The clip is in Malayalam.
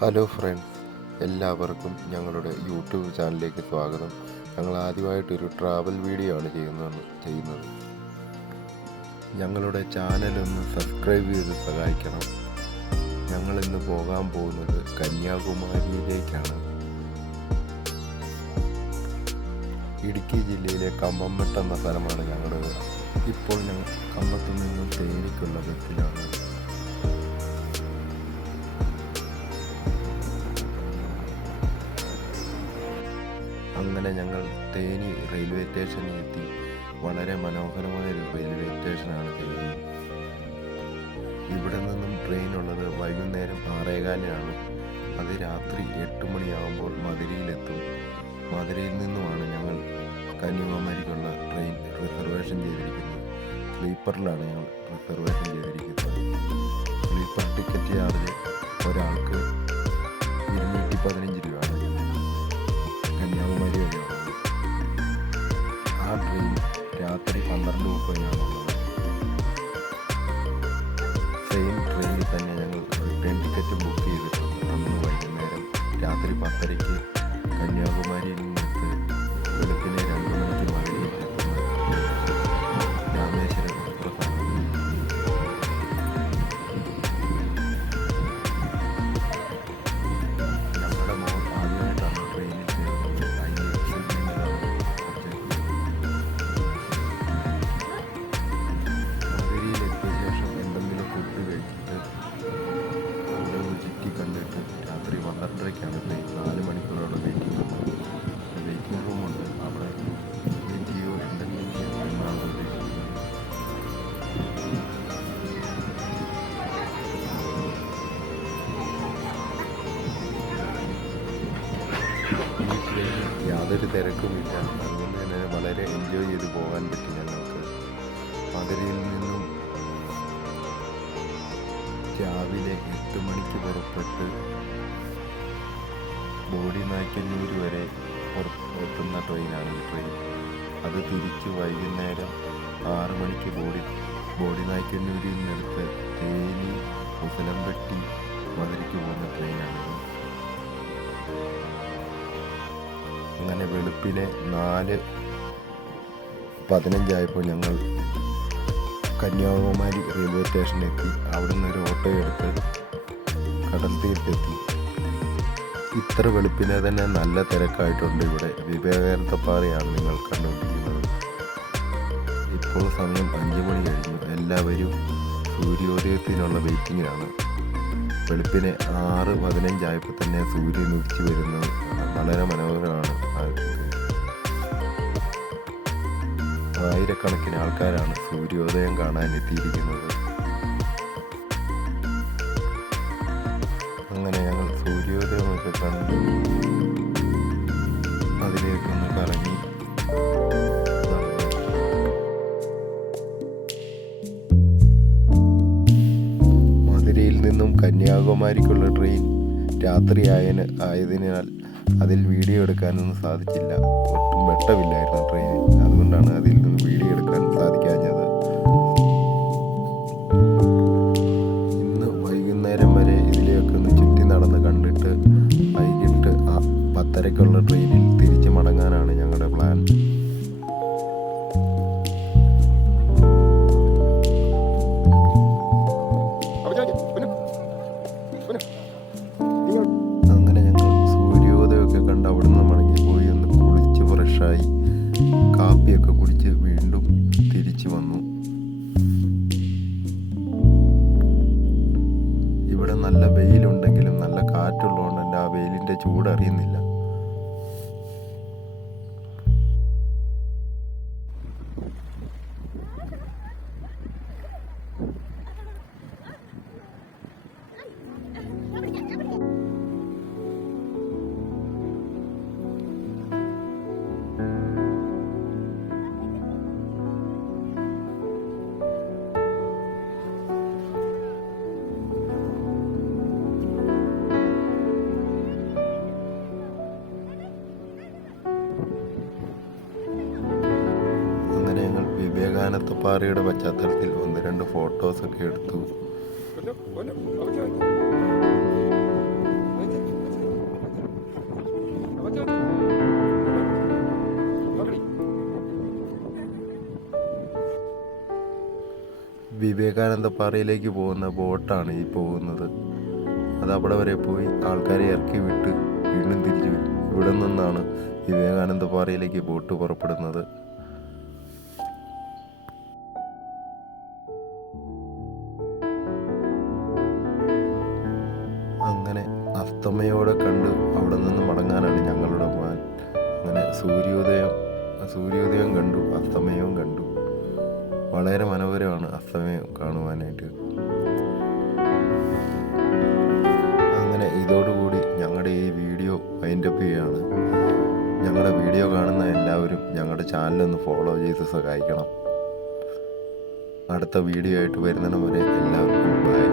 ഹലോ ഫ്രണ്ട്സ് എല്ലാവർക്കും ഞങ്ങളുടെ യൂട്യൂബ് ചാനലിലേക്ക് സ്വാഗതം. ഞങ്ങൾ ആദ്യമായിട്ടൊരു ട്രാവൽ വീഡിയോ ആണ് ചെയ്യുന്നത് ചെയ്യുന്നത്. ഞങ്ങളുടെ ചാനലൊന്ന് സബ്സ്ക്രൈബ് ചെയ്ത് സഹായിക്കണം. ഞങ്ങൾ ഇന്ന് പോകാൻ പോകുന്നത് കന്യാകുമാരിയിലേക്കാണ്. ഇടുക്കി ജില്ലയിലെ കമ്പംമെട്ട് എന്ന സ്ഥലമാണ് ഞങ്ങളുടെ ഇപ്പോൾ ഞങ്ങൾ കമ്പത്തു നിന്നും തേനിക്കുള്ള ബസ്സിലാണ്. അങ്ങനെ ഞങ്ങൾ തേനി റെയിൽവേ സ്റ്റേഷനിൽ എത്തി. വളരെ മനോഹരമായ ഒരു റെയിൽവേ സ്റ്റേഷനാണ് തേനി ഇവിടെ നിന്നും ട്രെയിൻ ഉള്ളത് വൈകുന്നേരം ആറേകാലിനാണ്. അത് രാത്രി എട്ട് മണിയാകുമ്പോൾ മധുരയിലെത്തും. മധുരയിൽ നിന്നുമാണ് ഞങ്ങൾ കന്യാകുമാരിക്കുള്ള ട്രെയിൻ റിസർവേഷൻ ചെയ്തിരിക്കുന്നത്. സ്ലീപ്പറിലാണ് ഞങ്ങൾ റിസർവേഷൻ ചെയ്തിരിക്കുന്നത്. സ്ലീപ്പർ ടിക്കറ്റ് ചാർജ് ഒരാൾക്ക് ഇരുന്നൂറ്റി പതിനഞ്ച് രൂപയാണ് രാത്രി പത്തരയ്ക്ക് കന്യാകുമാരിയിൽ നിന്ന് വെളുപ്പിനെ രണ്ട് തിരക്കുമില്ല. അതുകൊണ്ട് തന്നെ വളരെ എൻജോയ് ചെയ്ത് പോകാൻ പറ്റി ഞങ്ങൾക്ക്. മകരയിൽ നിന്നും രാവിലെ എട്ട് മണിക്ക് പുറപ്പെട്ട് ബോഡി നായ്ക്കന്നൂർ വരെ എത്തുന്ന ട്രെയിനാണ് ഈ ട്രെയിൻ. അത് തിരിച്ച് വൈകുന്നേരം ആറ് മണിക്ക് ബോഡി ബോഡി നായ്ക്കന്നൂരിൽ നിന്നെടുത്ത് തേനി മുസലംപെട്ടി മധുരയ്ക്ക് പോകുന്ന ട്രെയിനാണിത്. അങ്ങനെ വെളുപ്പിനെ നാല് പതിനഞ്ചായപ്പോൾ ഞങ്ങൾ കന്യാകുമാരി റെയിൽവേ സ്റ്റേഷനിലെത്തി. അവിടുന്ന് ഒരു ഓട്ടോ എടുത്ത് കടൽ തീരത്തെത്തി. ഇത്ര വെളുപ്പിനെ തന്നെ നല്ല തിരക്കായിട്ടുണ്ട് ഇവിടെ. വിവേകാനന്ദപ്പാറയാണ് നിങ്ങൾ കണ്ടുകൊണ്ടിരിക്കുന്നത് ഇപ്പോൾ സമയം അഞ്ച് മണി കഴിഞ്ഞു. എല്ലാവരും സൂര്യോദയത്തിനുള്ള വെയിറ്റിങ്ങിലാണ് വെളുപ്പിനെ ആറ് പതിനഞ്ചായപ്പോൾ തന്നെ സൂര്യൻ ഉദിച്ചു വരുന്നത് വളരെ മനോഹരമാണ്. ആയിരക്കണക്കിന് ആൾക്കാരാണ് സൂര്യോദയം കാണാൻ എത്തിയിരിക്കുന്നത് നിന്നും കന്യാകുമാരിക്കുള്ള ട്രെയിൻ രാത്രി ആയന് ആയതിനാൽ അതിൽ വീഡിയോ എടുക്കാനൊന്നും സാധിച്ചില്ല. ഒട്ടും വെട്ടമില്ലായിരുന്നു ട്രെയിനിൽ അതുകൊണ്ടാണ് അതിൽ കാപ്പിയൊക്കെ കുടിച്ച് വീണ്ടും തിരിച്ചു വന്നു. ഇവിടെ നല്ല വെയിലുണ്ടെങ്കിലും നല്ല കാറ്റുള്ളതുകൊണ്ട് എന്റെ ആ വെയിലിന്റെ ചൂട് അറിയുന്നില്ല പാറയുടെ പശ്ചാത്തലത്തിൽ ഒന്ന് രണ്ട് ഫോട്ടോസൊക്കെ എടുത്തു. വിവേകാനന്ദ പാറയിലേക്ക് പോകുന്ന ബോട്ടാണ് ഈ പോകുന്നത്. അത് അവിടെ വരെ പോയി ആൾക്കാരെ ഇറക്കി വിട്ട് വീണ്ടും തിരിച്ചു വരും. ഇവിടെ നിന്നാണ് വിവേകാനന്ദ പാറയിലേക്ക് ബോട്ട് പുറപ്പെടുന്നത്. സൂര്യോദയം സൂര്യോദയം കണ്ടു അസ്തമയവും കണ്ടു. വളരെ മനോഹരമാണ് അസ്തമയം കാണുവാനായിട്ട്. അങ്ങനെ ഇതോടുകൂടി ഞങ്ങളുടെ ഈ വീഡിയോ വൈൻഡപ്പ് ചെയ്യുകയാണ് ഞങ്ങളുടെ വീഡിയോ കാണുന്ന എല്ലാവരും ഞങ്ങളുടെ ചാനലൊന്ന് ഫോളോ ചെയ്ത് സഹായിക്കണം. അടുത്ത വീഡിയോ ആയിട്ട് വരുന്നതിന് വരെ എല്ലാവർക്കും ബൈ